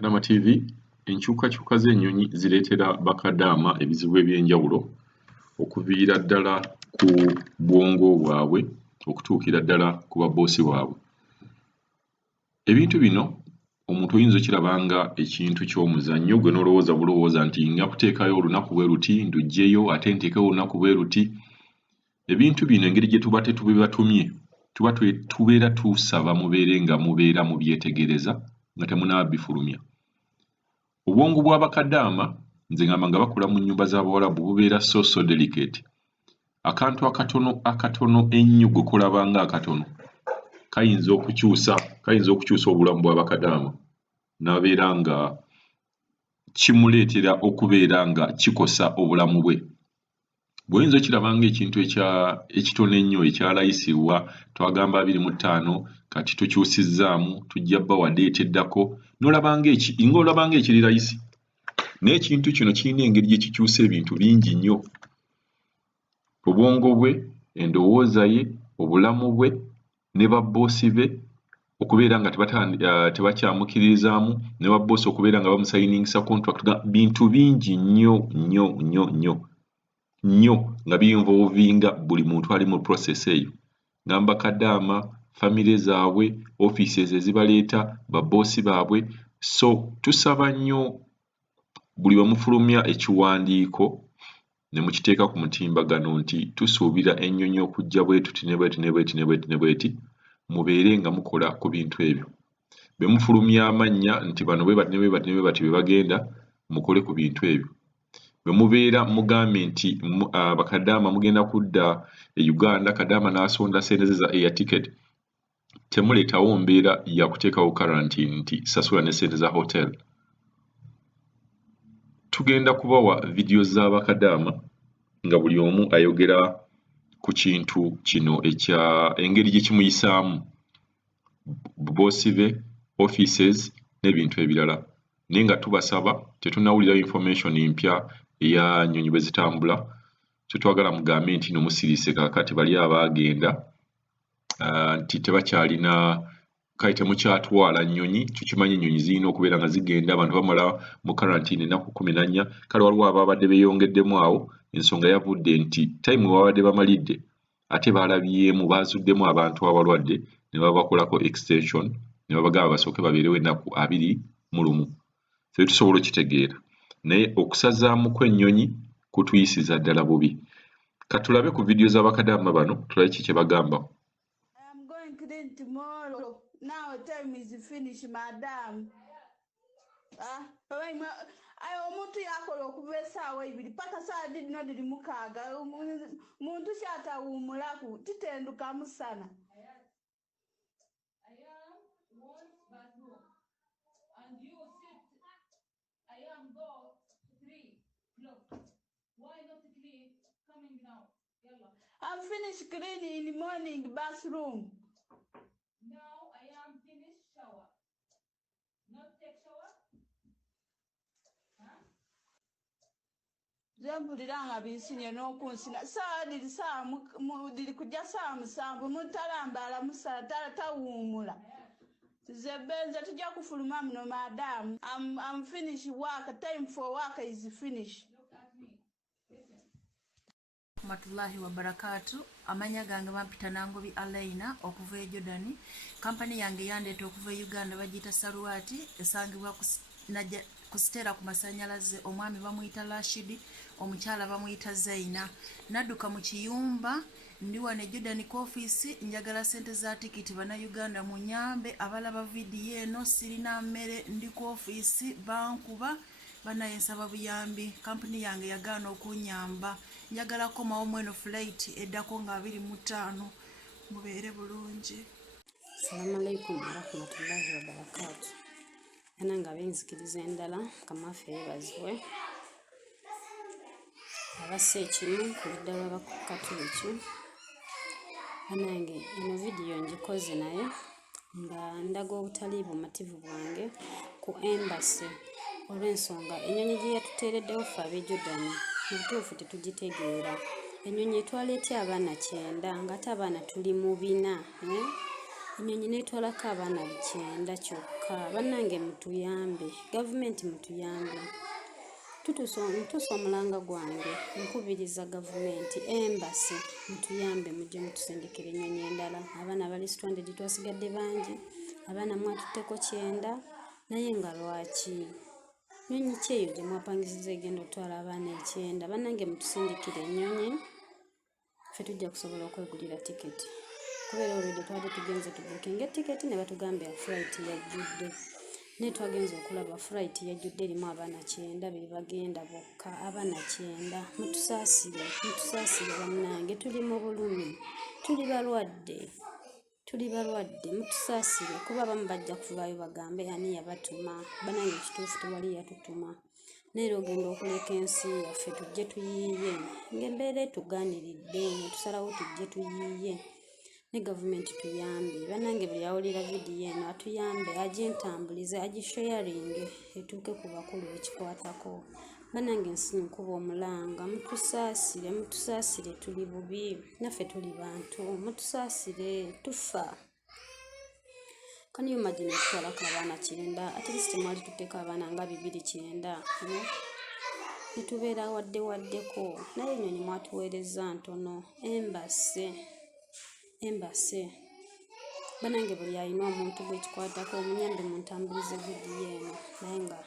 Bakadaama TV enkyukakyuka z'ennyonyi zireetera bakadaama ebizibu eby'enjawulo okuviira ddala ku bwongo bwabwe okutuukira ddala ku babboosi baabwe. Ebintu bino omuntu oyinza okiraba nga ekintu ky'omuzannyo gwe n'olowooza bulowooza nti nga kuteekayo olunaku bwe luti nduggyeyo ate nteekeyo olunaku bwe luti. Ebintu bino engeri gye tuba tetubibatumye tubeera tusaba mubeere nga mubeera mu byetegereza nga temunaabifulumya. Obwongo bw'abakadaama nze ngamba nga bakula mu nnyumba z'Abawarabu bubeera so delicate. Akantu akatono ennyo gwe kulaba nga akatono kayinza okukyusa obulamu bw'abakadaama n'abeera nga kimuleetera okubeera nga kikosa obulamu bwe. Bw'oyinza okiraba ng'ekintu ekitono ennyo ekyalayisibwa twagamba 25 kati tukyusizzaamu tujja bba wadde eteddako n'olaba ng'ekiri layisi. Naye ekintu kino kirina engeri gye kikyusa ebintu bingi nnyo. Obwongo bwe, endowooza ye, obulamu bwe ne babboosi be okubeera nga tebakyamukiririzaamu ne babboosi okubeera nga bamusayiningisa contract bintu bingi nnyo nga biyinvolvinga buli muntu ali mu process eyo. Ngamba bakadaama, famire zaabwe, offices ezibaleeta, babboosi baabwe. So tusaba nnyo buli bamufulumya ekiwandiiko ne mukiteeka ku mutimbagano nti tusuubira ennyonyi okujja bwetuti ne bweti mubeere nga mukola ku bintu ebyo. Be mufulumya amannya nti bano bwe bati be bagenda mukole ku bintu ebyo. Bwe mubeera mugambe nti bakadaama mugenda kudda e Uganda, kadaama n'asonda sente ze za air ticket, temuleetawo mbeera ya kuteekawo quarantine nti sasula ne sente za hotel. Tugenda kubawa vidiyo z'abakadaama nga buli omu ayogera ku kintu kino engeri gye kimuyisaamu, boosi be, offices n'ebintu ebirala. Naye nga tubasaba tetunnawulira information mpya eya nnyonyi bwe zitambula, tetwagala mugambe nti no musiriise kaakati bali abaagenda nti tebakyalina kale temukyatwala nnyonyi. Tukimanyi ennyonyi zirina okubeera nga zigenda abantu bamala mu quarantine ennaku 14. Kale waliwo ababadde beeyongeddemu awo, ensonga yavudde nti time we babadde bamalidde ate baalabyemu baazuddemu abantu abalwadde ne babakolako extension ne babagamba basooke babeerewo ennaku 21. Ffe tusobola okitegeera, naye okusazaamu kw'ennyonyi kutuyisiza ddala bubi. Katulabe ku vidiyo z'abakadaama bano tulabe kiki kye bagamba. Now time is finished, madam. Omuntu yakola okuva essaawa 2 paka saa 2:06 muntu kyatawuumulaku titenduka musana. And you sit, I am go 3 o'clock. Why not clean? Coming now. Yalla. I'm finished cleaning in the morning bathroom. Now I am finished shower. Not take shower? Huh? Zambuliranga binsinye n'okunsina diri kujja saa 7 mutalambala musala tawuumula. Zebenza tujja kufuluma muno madam. I'm finished work. Time for work is finished. Matullahi wa barakatu. Amanya gange bampita Nangobi Alaina okuva e Jordan. Kampani yange yandeeta okuva e Uganda bagiyita Saluwati esangibwa kusitera ku masanyalaze. Omwami bamuyita Rashidi, omukyala bamuyita Zaina. Nadduka mu kiyumba ndi wane Jordan ku office njagala sente za tikiti bana Uganda munyambe abalaba vidiyo eno sirina mmere ndi ku office bankuba banaye nsaba buyambi. Kampani yange yagaana okunyamba njagala komawo mweno flight eddako nga 25 mubeere bulungi. Assalamu alaikum warahmatullahi wabarakatu. Ana nga benzikiriza endala kamafe yeebazibwe abasse ekimu ku ludda lw'abakatuliki. Anange eno vidiyo ngikoze naye nga ndaga obutali bumativu bwange ku embassy olw'ensonga ennyonyi gye yatuteereddewo ffe ab'e Jordan mu butuufu tetugitegeera. Ennyonyi etwaleetya abaana 9 ng'ate abaana tuli mu 4. Ennyonyi n'etwalako abaana 9 kyokka. bokka bannange mutuyambe gavumenti mutuyambe tutusa omulanga gwange nkubiriza gavumenti embasi mutuyambe mujje mutusindikira ennyonyi endala abaana bali stranded twasigadde bangi abaana mwatutteko 9 naye nga lwaki nnyonyi ki eyo gye mwapangisiza egenda otwala abaana 9 bannange mutusindikire ennyonyi ffe tujja kusobola okwegulira tiketi kubeera olwedde twali tugenze tubukinga etiketi ne batugambye flight yajjudde naye twagenze okulaba flight yajjudde erimu abaana 9 be bagenda bokka abaana 9 mutusaasire bannange tuli mu bulumi tuli balwadde mutusaasire kuba abamu bajja kuvaayo bagambe ani yabatuma bannange ekituufu tewali yatutuma naye ogenda okuleka ensi yaffe tujje tuyiiye ng'embeera etugaaniridde netusalawo tujje tuyiiye ne gavumenti tuyambe bannange buli awulira vidiyo eno atuyambe agintambulize agisharinge etuuke ku bakulu ekikwatako bannange ensi nkuba omulanga mutusaasire tuli bubi naffe tuli bantu mutusaasire tufa Can you imagine tutwalako abaana 9 at least mwali tuteeko abaana nga 2-9 netubeera waddeko naye ennyonyi mwatuweereza ntono embase bannange buli alina omuntu gwekikwatako omunyambe muntambulize vidiyo eno naye nga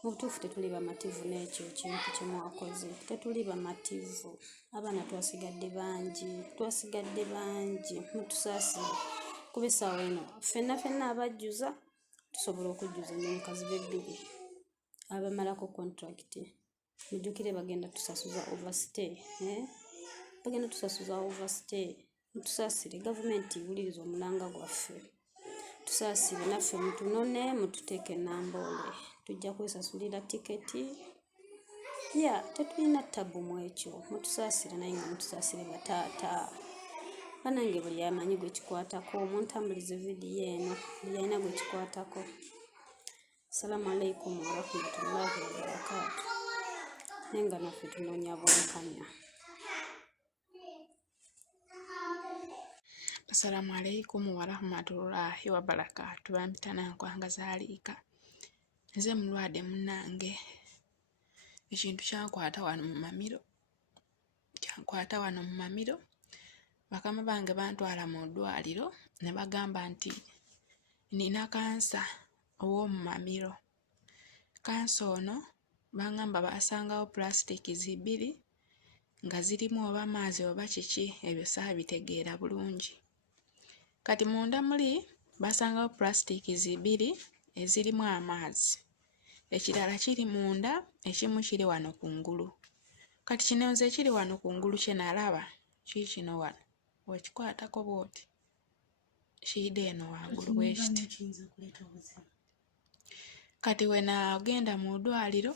mu butuufu tetuli bamativu n'ekyo ekintu kye mwakoze tetuli bamativu abaana twasigadde bangi mutusaasire kuba essaawa eno ffenna abajjuza tusobola okujjuza ennyonyi kazibe 2 abamalako contract mujjukire bagenda tusasuza overstay mutusaasire gavumenti iwuliriza omulanga gwaffe tusaasire naffe mutunone mututeeke enamboole tujja kwesasulira tiketi tetulina ttabu mu ekyo mutusaasire naye nga mutusaasire bataata bannange buli amanyi gwekikwatako muntambulize vidiyo eno buli alina gwekikwatako assalamu alaikum warahmatullahi wabarakatu naye nga naffe tunoonya bwenkanya Assalamu alaikum warahmatullahi wabarakatu bampitana nkwanga zaalika nze mulwadde munnange ekintu kyankwata wano mu mamiro bakama bange bantwala mu ddwaliro ne bagamba nti nina kansa ow'omu mamiro kansa ono bangamba basangawo plastic 2 nga zirimu oba maazi oba kiki ebyo saabitegeera bulungi kati munda muli basangawo plastic 2 ezirimu amaazi ekirala kiri munda ekimu kiri wano kungulu kati kino nze kiri wano kungulu kye nalaba kino wano wekikwatako bwoti kiide eno wangulu bwekiti kati we nagenda mu ddwaliro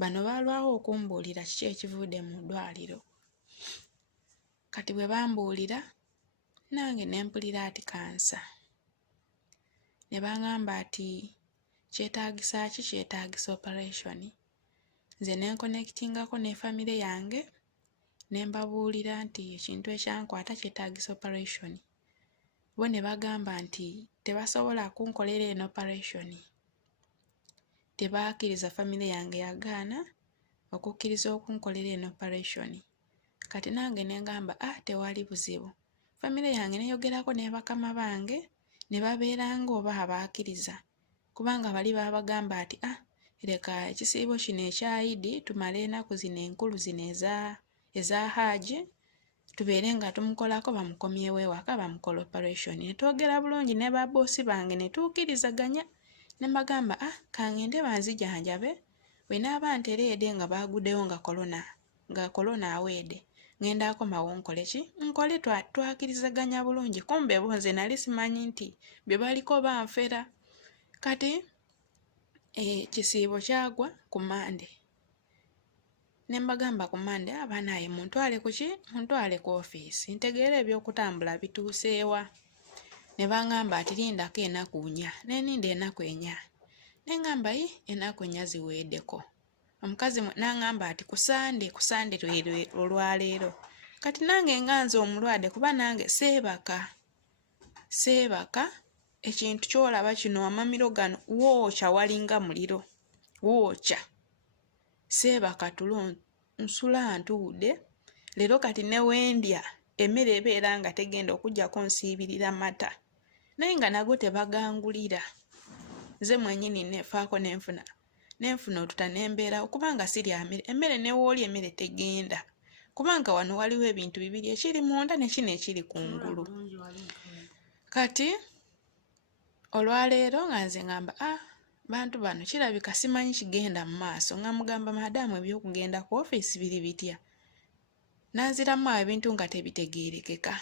bano balwawo okumbuulira kiki ekivudde mu ddwaliro kati bwe bambuulira nange nempulira ati kansa ne bangamba ati kyetaagisa operation nze nenkonektingako ne famire yange nembabuulira nti ekintu ekyankwata kyetaagisa operation bo ne bagamba nti tebasobola kunkolera eno operation tebakkiriza famire yange yagaana okukkiriza okunkolera eno operation kati nange nengamba tewali buzibu famire yange neyogerako ne bakama bange ne babeeranga oba abakkiriza kubanga bali babagamba ati leka ekisiibo kino ekyayidi tumale enaku zino enkulu zino eza haji tubeere nga tumukolako bamukomyewo ewaka bamukola operation netwogera bulungi ne baboosi bange netuukkirizaganya ne bagamba kangende banzijanjabe we naaba ntereede nga baguddewo nga corona aweede ngenda akomawo nkole ki nkole twakkirizaganya bulungi kumbe bo nze nali simanyi nti bye baliko banfera kati ekisiibo kyagwa ku Mande ne mbagamba ku Mande abanaye muntwale ku ofiisi ntegeera ebyokutambula bituuseewa ne bangamba ati lindako enaku 4 neninda enaku 4 nengamba enaku 4 ziweeddeko omukazi nangamba ati kusande olwaleero kati nange nganze omulwadde kuba nange seebaka ekintu kyolaba kino amamiro gano wookya walinga muliro wookya seebaka tulo nsula ntuudde leero kati ne wendya emmere ebeera nga tegenda okujjako nsiibirira mata naye nga nago tebagangulira nze mwenyini nefaako nenfuna otuta nembeerawo kubanga sirya emmere newooli emmere tegenda kubanga wano waliwo ebintu bibiri ekiri munda ne kino ekiri kungulu kati olwaleero nga nze ngamba bantu bano kirabika simanyi kigenda mu maaso nga mugamba madaamu ebyokugenda ku ofiisi biri bitya nanziramu ebintu nga tebitegeerekeka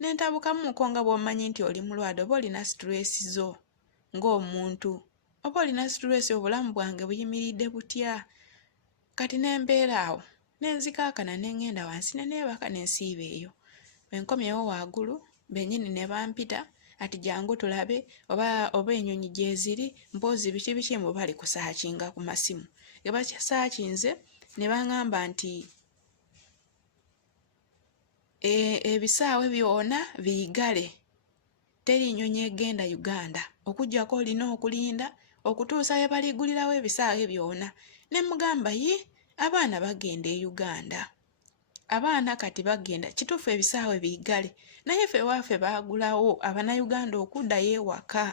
nentabukamuuko nga bw'omanyi nti oli mulwadde oba olina situresi zo ng'omuntu oba olina situresi obulamu bwange buyimiridde butya kati nembeera awo nenzikaakana nengenda wansi neneebaka nensiiba eyo bwenkomyewo waggulu bennyini ne bampita ati jangu tulabe oba ennyonyi gyeziri mpoozi biki mwe bali kusaakinga ku masimu ge bakisaakinze ne baŋŋamba nti ebisaawe byonna biyigale teri nnyonyi egenda Uganda okujjako olina okulinda okutuusa we baligulirawo ebisaawe byonna ne mugamba ye abaana bagenda e Uganda abaana kati bagenda kituufu ebisaawe biyigale naye ffe waffe baagulawo abanayuganda okuddayo ewaka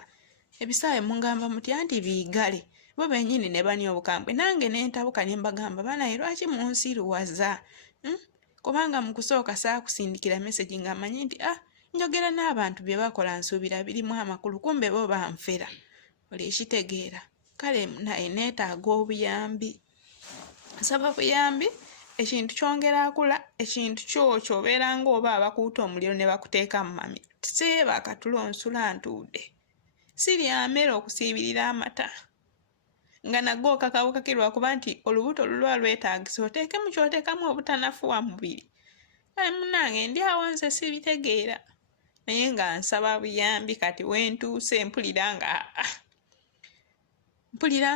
ebisaawe mungamba mutya nti biyigale bo bennyini ne bani obukambwe nange nentabuka ne mbagamba banaye lwaki munsiruwaza kubanga mu kusooka saakusindikira meseji nga manyi nti njogera n'abantu bye bakola nsuubira birimu amakulu kumbe bo banfera oli ekitegeera kale naye neetaaga obuyambi nsaba buyambi ekintu kyongera akula ekintu kyokyo obeera ng'oba abakuuta omuliro ne bakuteeka mu mamiro seebaka tulo nsula ntuudde sirya mmere okusiibirira amata nga nagwo kakawukakirwa kuba nti olubuto lulwa lwetaagisa oteekemu kyoteekamu obutanafu wa mubiri kale munnange ndi awo nze sibitegeera naye nga nsaba buyambi kati wentuuse mpulira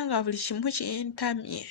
nga buli kimu kintamye